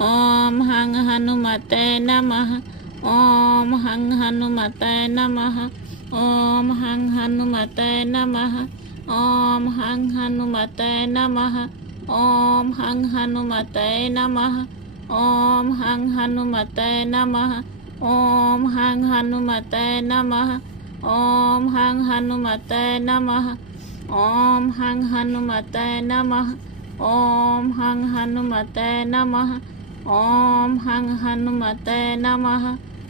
ఓం హం హనుమతే నమః ఓం హం హనుమతే నమః ఓం హం హనుమతే నమః ఓం హం హనుమతే నమః ఓం హం హనుమతే నమః ఓం హం హనుమతే నమః ఓం హం హనుమతే నమః ఓం హం హనుమతే నమః ఓం హం హనుమతే నమః ఓం హం హనుమతే నమః ఓం హం హనుమతే నమః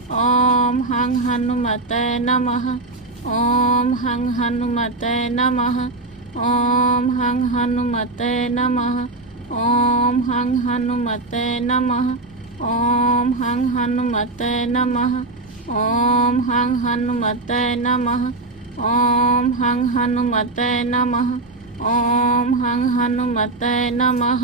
ఓం హం హనుమతే నమః ఓం హం హనుమతే నమః ఓం హం హనుమతే నమః ఓం హం హనుమతే నమః ఓం హం హనుమతే నమః ఓం హం హనుమతే నమః ఓం హం హనుమతే నమః ఓం హం హనుమతే నమః